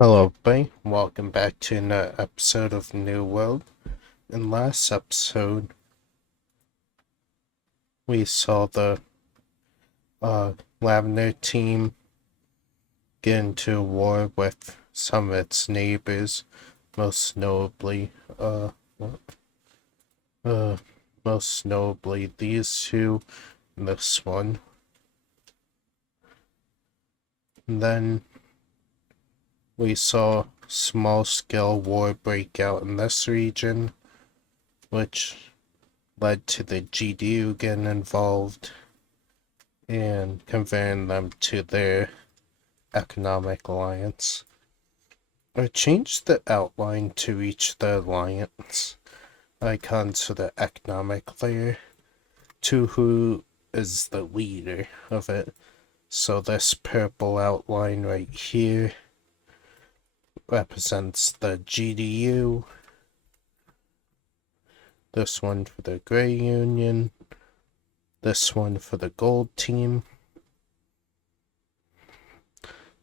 Hello, everybody. Welcome back to another episode of New World. In last episode, we saw the Lavender team get into a war with some of its neighbors, most notably, most notably these two and this one. And then we saw small-scale war break out in this region, which led to the GDU getting involved and converting them to their economic alliance. I changed the outline to each the alliance icons for the economic layer to who is the leader of it. So this purple outline right here represents the GDU. This one for the Gray Union. This one for the Gold team.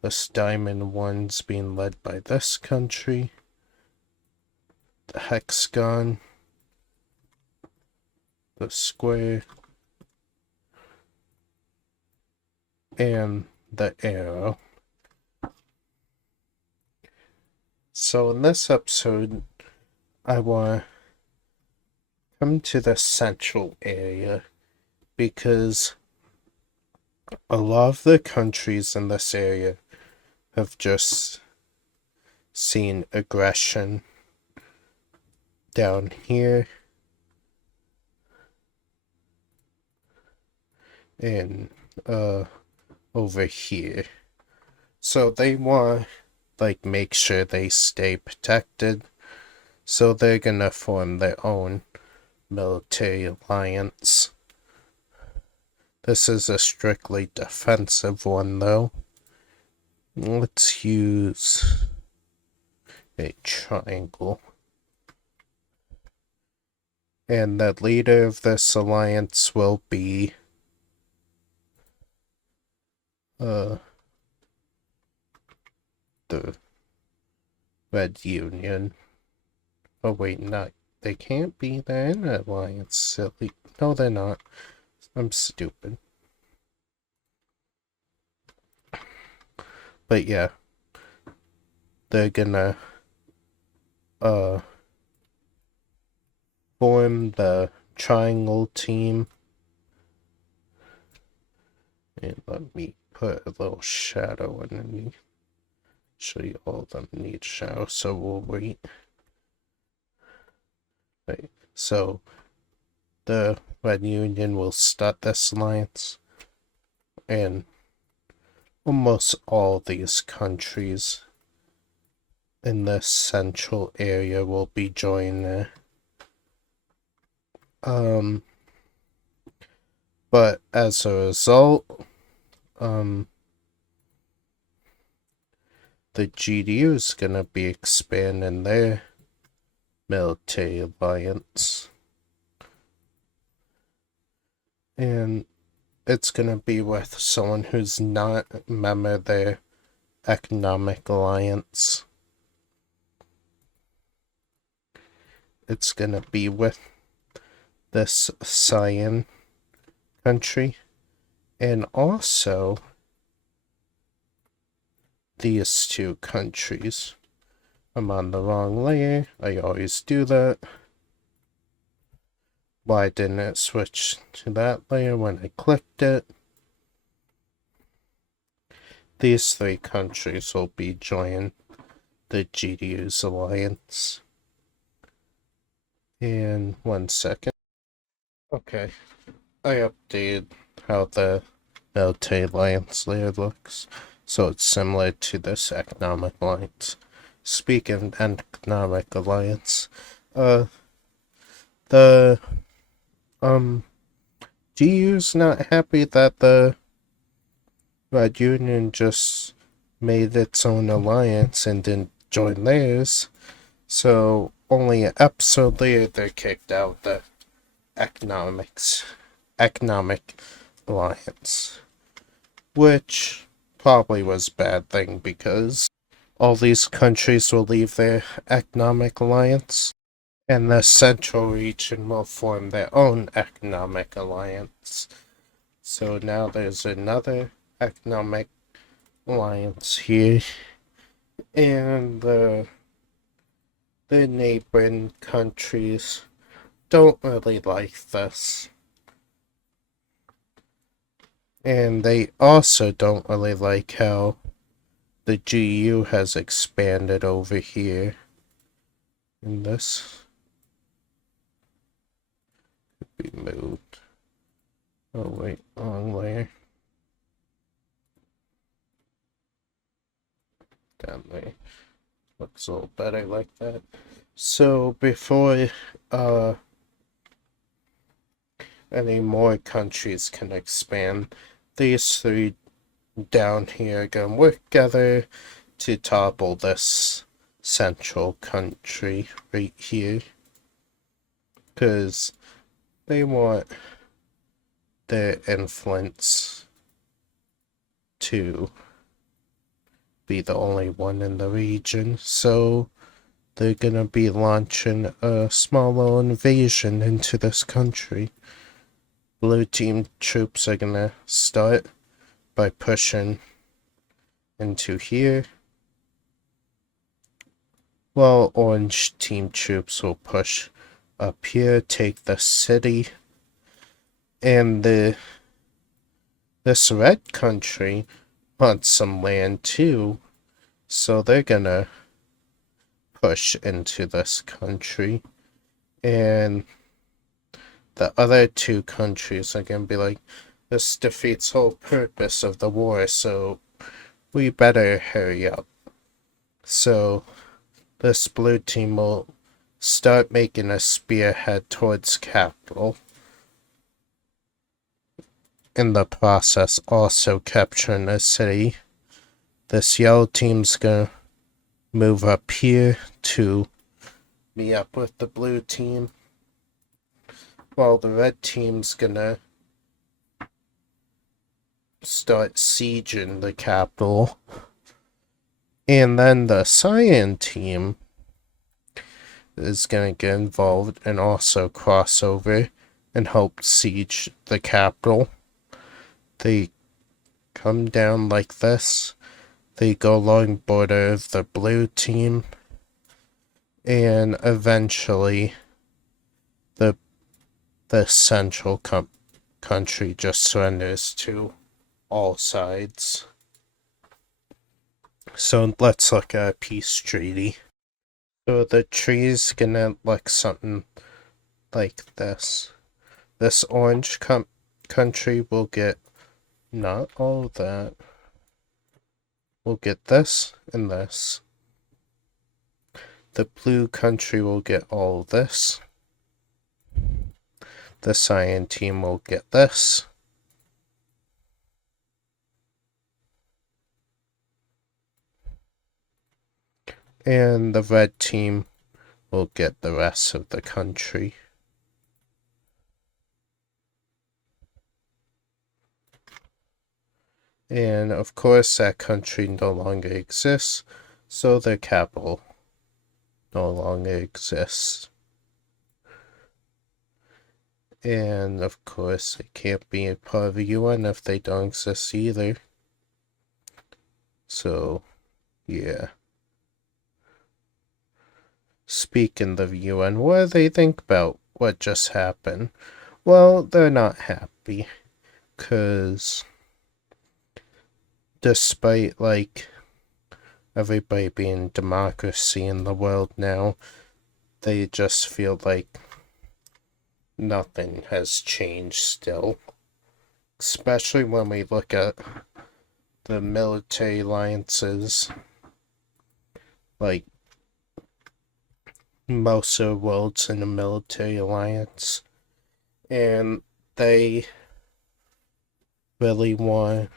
This diamond one's being led by this country. The hexagon. The square. And the arrow. So in this episode, I want to come to the central area because a lot of the countries in this area have just seen aggression down here and over here. So they want make sure they stay protected. So they're gonna form their own military alliance. This is a strictly defensive one though. Let's use a triangle. And the leader of this alliance will be the Red Union. Oh wait, not. They can't be. They're in an alliance, silly. No, they're not. I'm stupid. But yeah. They're gonna form the triangle team. And let me put a little shadow underneath. Show you all of them need shadow, so we'll wait. Right, so the Red Union will start this alliance, and almost all these countries in this central area will be joining it. But as a result, the GDU is gonna be expanding their military alliance. And it's gonna be with someone who's not a member of their economic alliance. It's gonna be with this cyan country. And also these two countries. I'm on the wrong layer. I always do that. Why didn't it switch to that layer when I clicked it? These three countries will be joining the GDU's alliance. And 1 second. Okay, I updated how the military alliance layer looks, so it's similar to this economic alliance. Speaking of economic alliance, the GU's not happy that the Red Union just made its own alliance and didn't join theirs, so only an episode later they're kicked out the economic alliance, which probably was a bad thing because all these countries will leave their economic alliance, and the central region will form their own economic alliance. So now there's another economic alliance here, and the neighboring countries don't really like this. And they also don't really like how the GU has expanded over here. And this could be moved. Oh wait, wrong layer. Down there. Looks a little better like that. So before any more countries can expand, these three down here are gonna work together to topple this central country right here, because they want their influence to be the only one in the region. So they're gonna be launching a small little invasion into this country. Blue team troops are gonna start by pushing into here, while orange team troops will push up here, take the city, and this red country wants some land too, so they're gonna push into this country, and the other two countries are gonna be like, this defeats the whole purpose of the war, so we better hurry up. So this blue team will start making a spearhead towards capital. In the process, also capturing a city. This yellow team's gonna move up here to meet up with the blue team, while the red team's gonna start sieging the capital. And then the cyan team is gonna get involved and also cross over and help siege the capital. They come down like this. They go along border of the blue team, and eventually the central country just surrenders to all sides. So let's look at a peace treaty. So the tree's gonna look something like this. This orange country will get not all of that. We'll get this and this. The blue country will get all of this. The cyan team will get this. And the red team will get the rest of the country. And of course that country no longer exists, so their capital no longer exists. And of course it can't be a part of the UN if they don't exist either. So yeah. Speaking of UN, what do they think about what just happened? Well, they're not happy, 'cause despite like everybody being democracy in the world now, they just feel like nothing has changed still. Especially when we look at the military alliances. Like, most of the world's in a military alliance, and they really want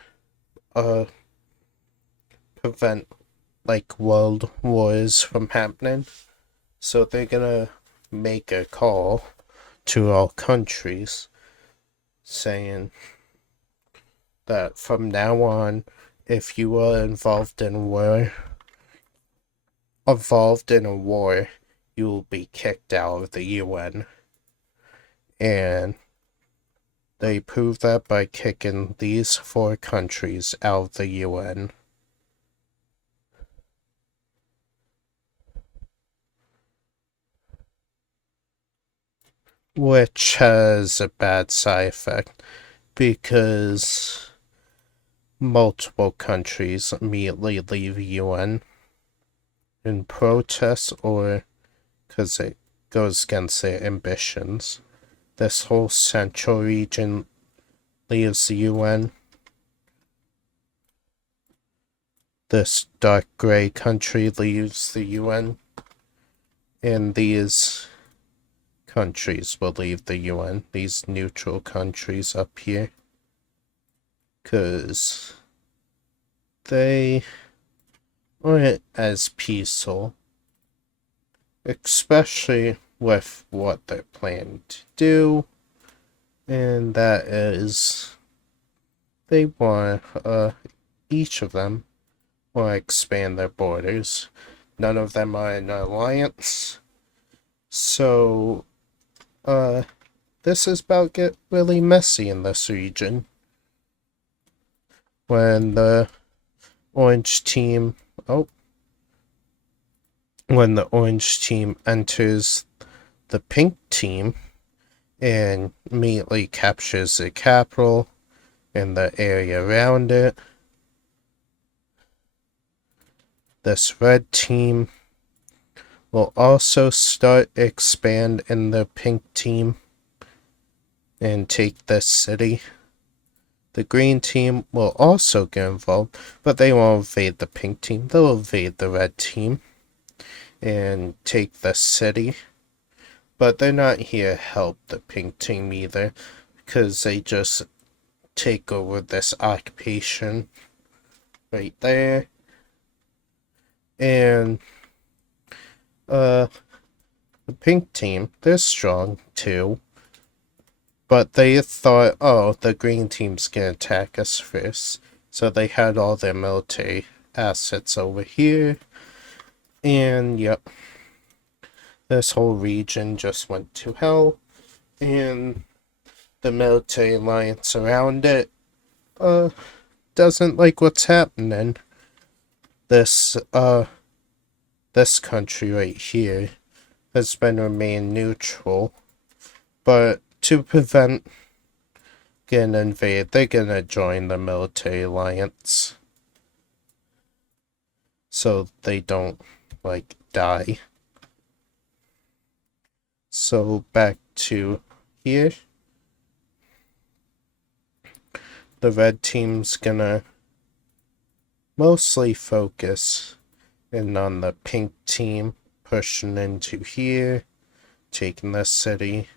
prevent like world wars from happening. So they're gonna make a call to all countries saying that from now on, if you are involved in war, involved in a war, you will be kicked out of the UN. And they proved that by kicking these 4 countries out of the UN. Which has a bad side effect because multiple countries immediately leave UN in protest or because it goes against their ambitions. This whole central region leaves the UN. This dark gray country leaves the UN. And these countries will leave the UN. These neutral countries up here. Because they aren't as peaceful. Especially with what they're planning to do. And that is, they want, each of them want to expand their borders. None of them are in an alliance. So, this is about to get really messy in this region. When the orange team, when the orange team enters the pink team and immediately captures the capital and the area around it, this red team will also start expand in the pink team and take this city. The green team will also get involved, but they won't invade the pink team. They'll invade the red team and take the city. But they're not here to help the pink team either, because they just take over this occupation right there. And the pink team, they're strong too. But they thought, oh, the green team's gonna attack us first. So they had all their military assets over here. And yep, this whole region just went to hell. And the military alliance around it doesn't like what's happening. This country right here has been remain neutral, but to prevent getting invaded, they're gonna join the military alliance so they don't die. So back to here, the red team's gonna mostly focus in on the pink team, pushing into here, taking this city,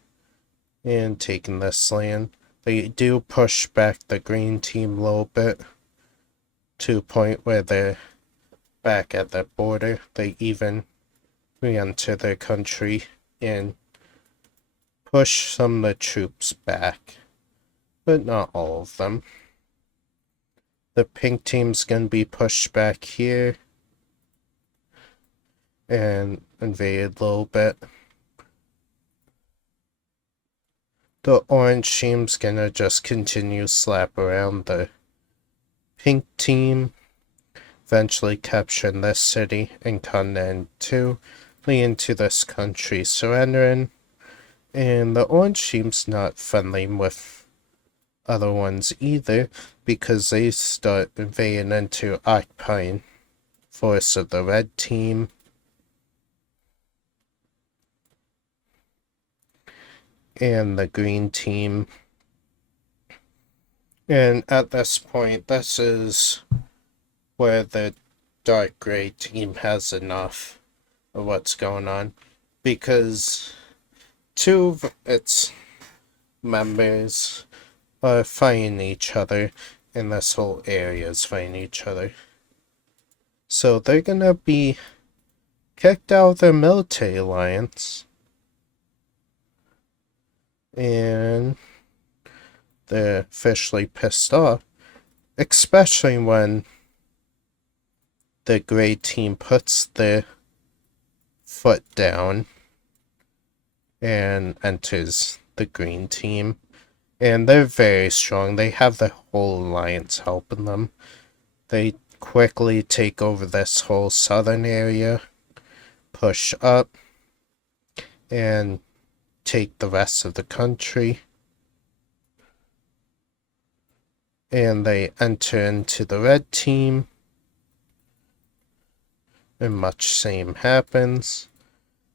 and taking this land. They do push back the green team a little bit to a point where they're back at the border. They even re-enter their country and push some of the troops back, but not all of them. The pink team's gonna be pushed back here and invaded a little bit. The orange team's gonna just continue slap around the pink team, eventually capturing this city and continent too, leading to this country surrendering. And the orange team's not friendly with other ones either, because they start invading into occupying force of the red team. And the green team. And at this point, this is where the dark gray team has enough of what's going on, because 2 of its members are fighting each other, and this whole area is fighting each other. So they're gonna be kicked out of their military alliance. And they're officially pissed off, especially when the gray team puts their foot down and enters the green team. And they're very strong. They have the whole alliance helping them. They quickly take over this whole southern area, push up, and take the rest of the country. And they enter into the red team. And much same happens.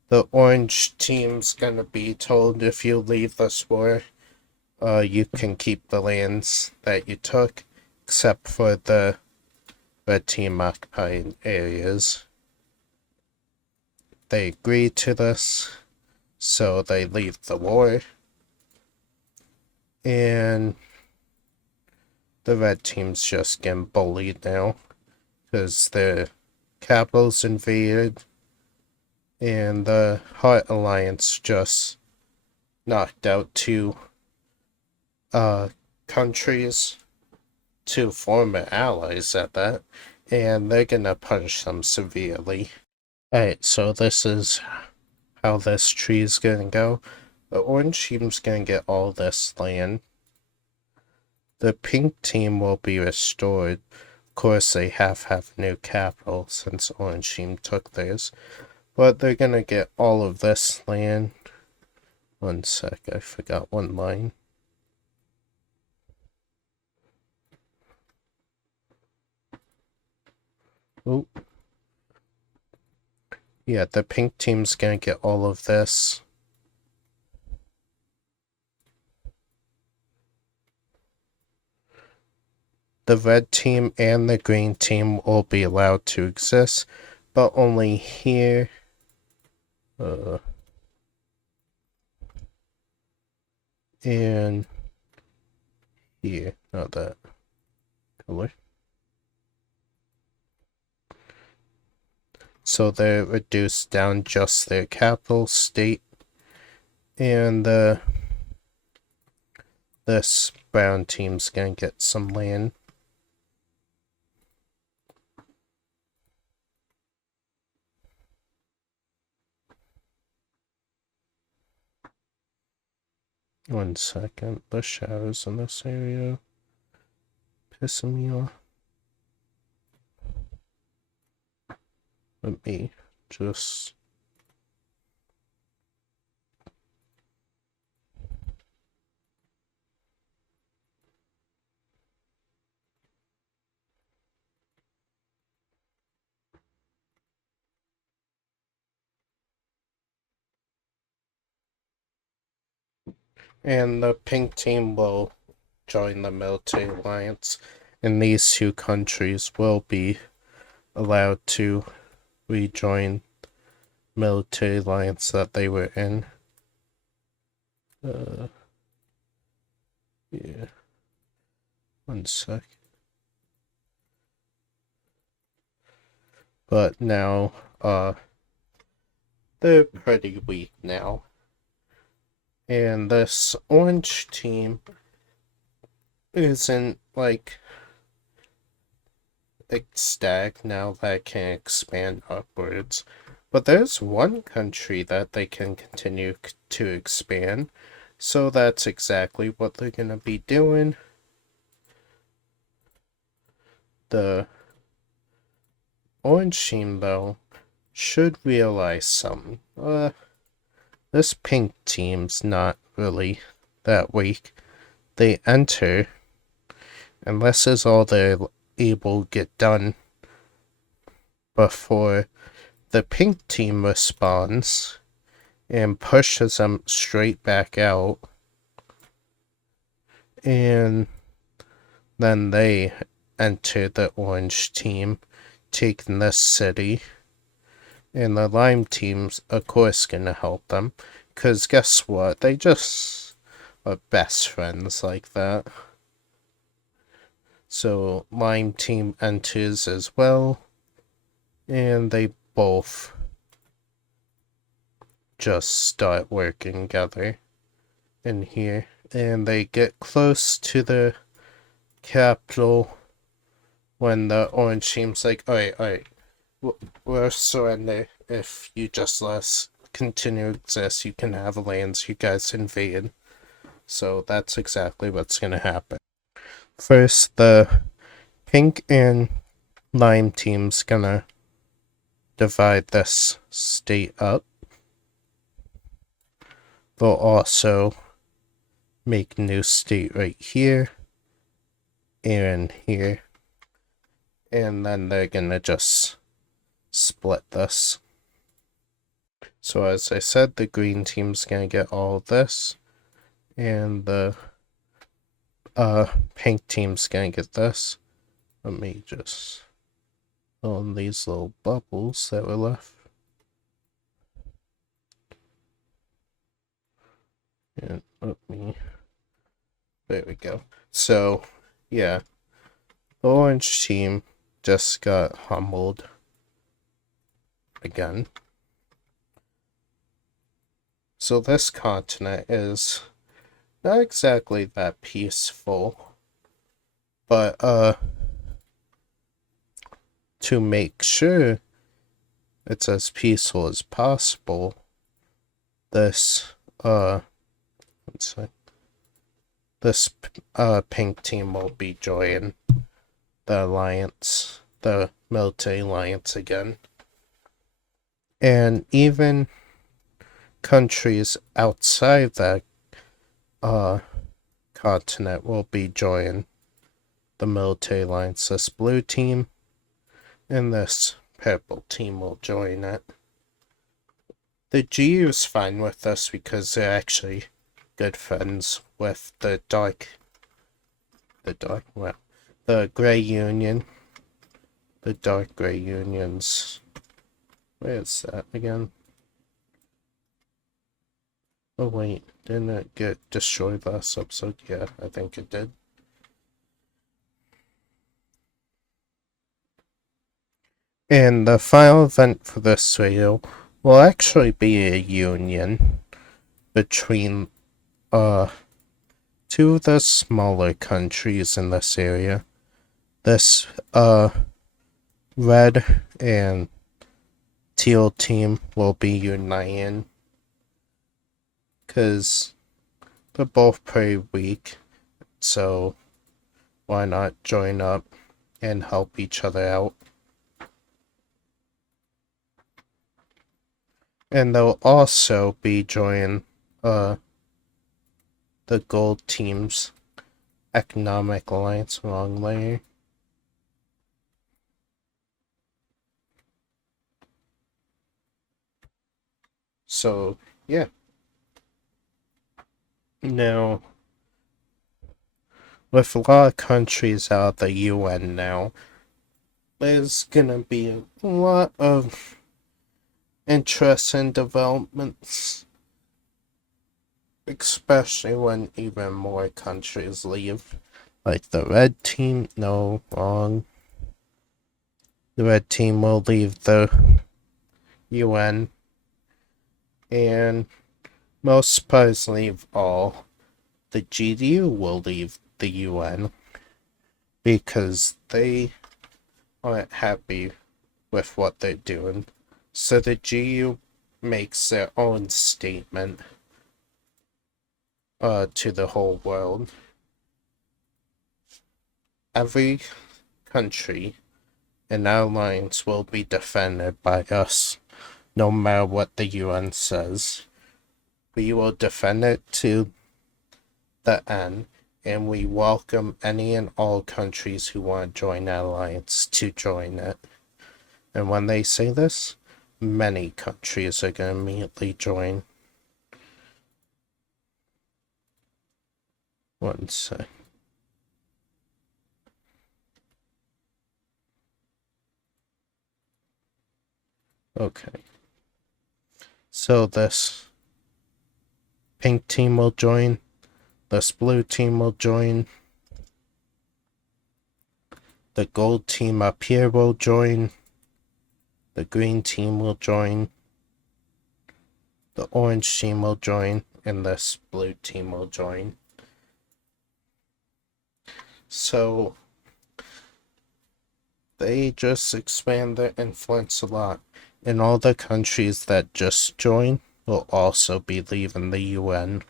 The orange team's gonna be told, if you leave this war, you can keep the lands that you took, except for the red team occupying areas. They agree to this, so they leave the war. And the red team's just getting bullied now, because their capital's invaded, and the Heart Alliance just knocked out two countries, two former allies at that, and they're gonna punish them severely. Alright, so this is how this tree is gonna go. The orange team's gonna get all this land. The pink team will be restored. Of course, they have a new capital since orange team took theirs. But they're gonna get all of this land. One sec, I forgot one line. Oh. Yeah, the pink team's gonna get all of this. The red team and the green team will be allowed to exist, but only here. And here, not that color. So they're reduced down just their capital state, and this brown team's gonna get some land. One second, the shadows in this area pissing me off. Let me just... And the pink team will join the military alliance, and these two countries will be allowed to rejoin military alliance that they were in. Yeah. One sec. But now, they're pretty weak now. And this orange team isn't, like, ecstatic now that it can expand upwards. But there's one country that they can continue to expand. So that's exactly what they're gonna be doing. The orange team, though, should realize something. This pink team's not really that weak. They enter, and this is all they're able to get done before the pink team responds and pushes them straight back out. And then they enter the orange team, taking this city. And the lime team's, of course, gonna help them. Because guess what? They just are best friends like that. So, lime team enters as well. And they both just start working together in here. And they get close to the capital when the orange team's like, alright. will surrender if you just let us continue to exist. You can have lands you guys invade. So that's exactly what's gonna happen. First, the pink and lime team's gonna divide this state up. They'll also make new state right here and here. And then they're gonna just split this. So as I said, the green team's gonna get all of this, and the pink team's gonna get this. Let me just fill in these little bubbles that were left. And there we go. So, yeah, the orange team just got humbled again. So this continent is not exactly that peaceful, but to make sure it's as peaceful as possible, this pink team will be joining the alliance, the military alliance again. And even countries outside that continent will be joining the military alliance. This blue team and this purple team will join it. The GU is fine with this because they're actually good friends with the Grey Union. The Dark Grey Unions. Where is that again? Oh wait, didn't it get destroyed last episode? Yeah, I think it did. And the final event for this video will actually be a union between two of the smaller countries in this area. This red and teal team will be uniting because they're both pretty weak, so why not join up and help each other out. And they'll also be joining the gold team's economic alliance wrong layer. So yeah. Now, with a lot of countries out of the UN now, there's gonna be a lot of interesting developments, especially when even more countries leave. Like the red team, no, wrong. The red team will leave the UN, and most surprisingly of all, the GDU will leave the UN because they aren't happy with what they're doing. So the GU makes their own statement to the whole world. Every country in our alliance will be defended by us, no matter what the UN says. We will defend it to the end, and we welcome any and all countries who want to join our alliance to join it. And when they say this, many countries are going to immediately join. One sec. Okay. So this pink team will join. This blue team will join. The gold team up here will join. The green team will join. The orange team will join. And this blue team will join. So they just expand their influence a lot. And all the countries that just join will also be leaving the UN.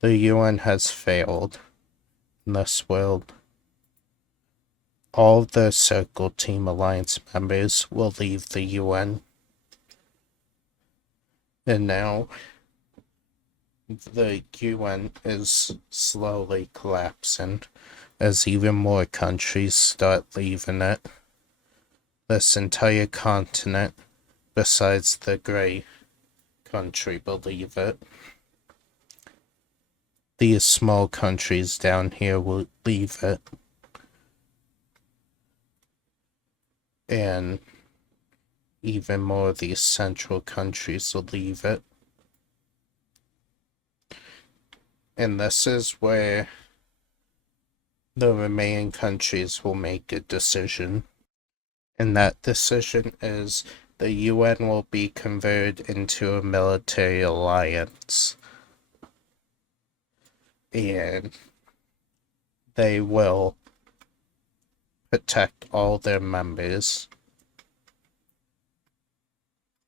The UN has failed in this world. All the Circle Team Alliance members will leave the UN. And now the UN is slowly collapsing as even more countries start leaving it. This entire continent, besides the grey country, will leave it. These small countries down here will leave it. And even more of these central countries will leave it. And this is where the remaining countries will make a decision. And that decision is the UN will be converted into a military alliance. And they will protect all their members.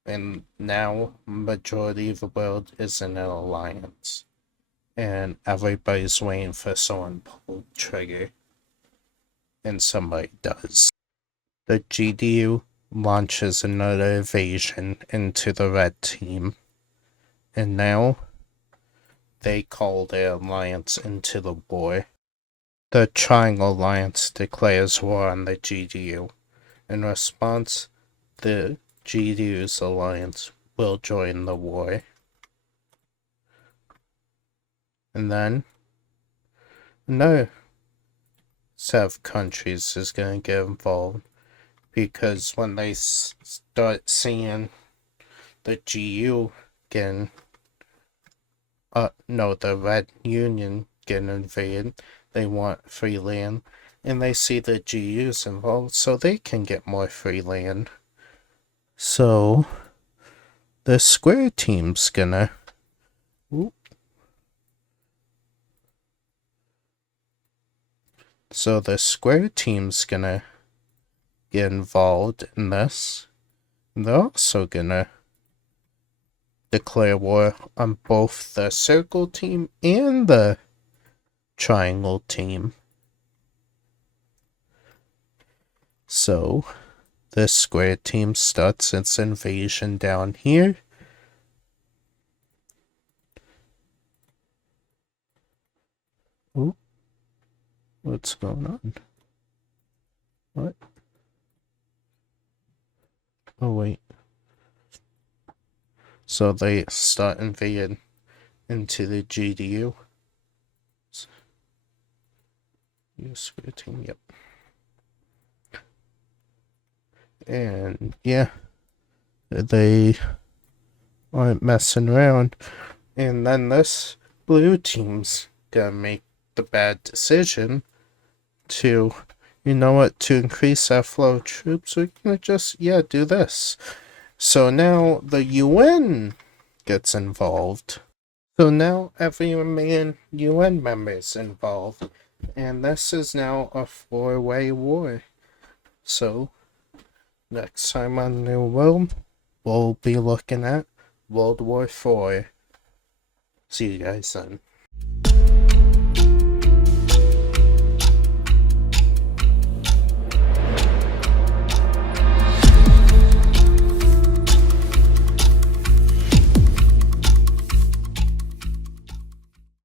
And now, majority of the world is in an alliance. And everybody's waiting for someone to pull the trigger. And somebody does. The GDU launches another invasion into the red team. And now, they call their alliance into the war. The Triangle Alliance declares war on the GDU. In response, the GDU's alliance will join the war. And then another set of countries is going to get involved, because when they start seeing the GU getting the Red Union getting invaded, they want free land, and they see the GU's involved, so they can get more free land. So the square team's gonna get involved in this. They're also gonna declare war on both the Circle Team and the Triangle Team. So the Square Team starts its invasion down here. Ooh. What's going on? What? Oh, wait. So they start invading into the GDU. Square Team, yep. And yeah, they aren't messing around. And then this blue team's gonna make the bad decision to, to increase our flow of troops, we're gonna just, do this. So now the UN gets involved. So now every remaining UN member is involved. And this is now a 4-way war. So next time on New World, we'll be looking at World War IV. See you guys then.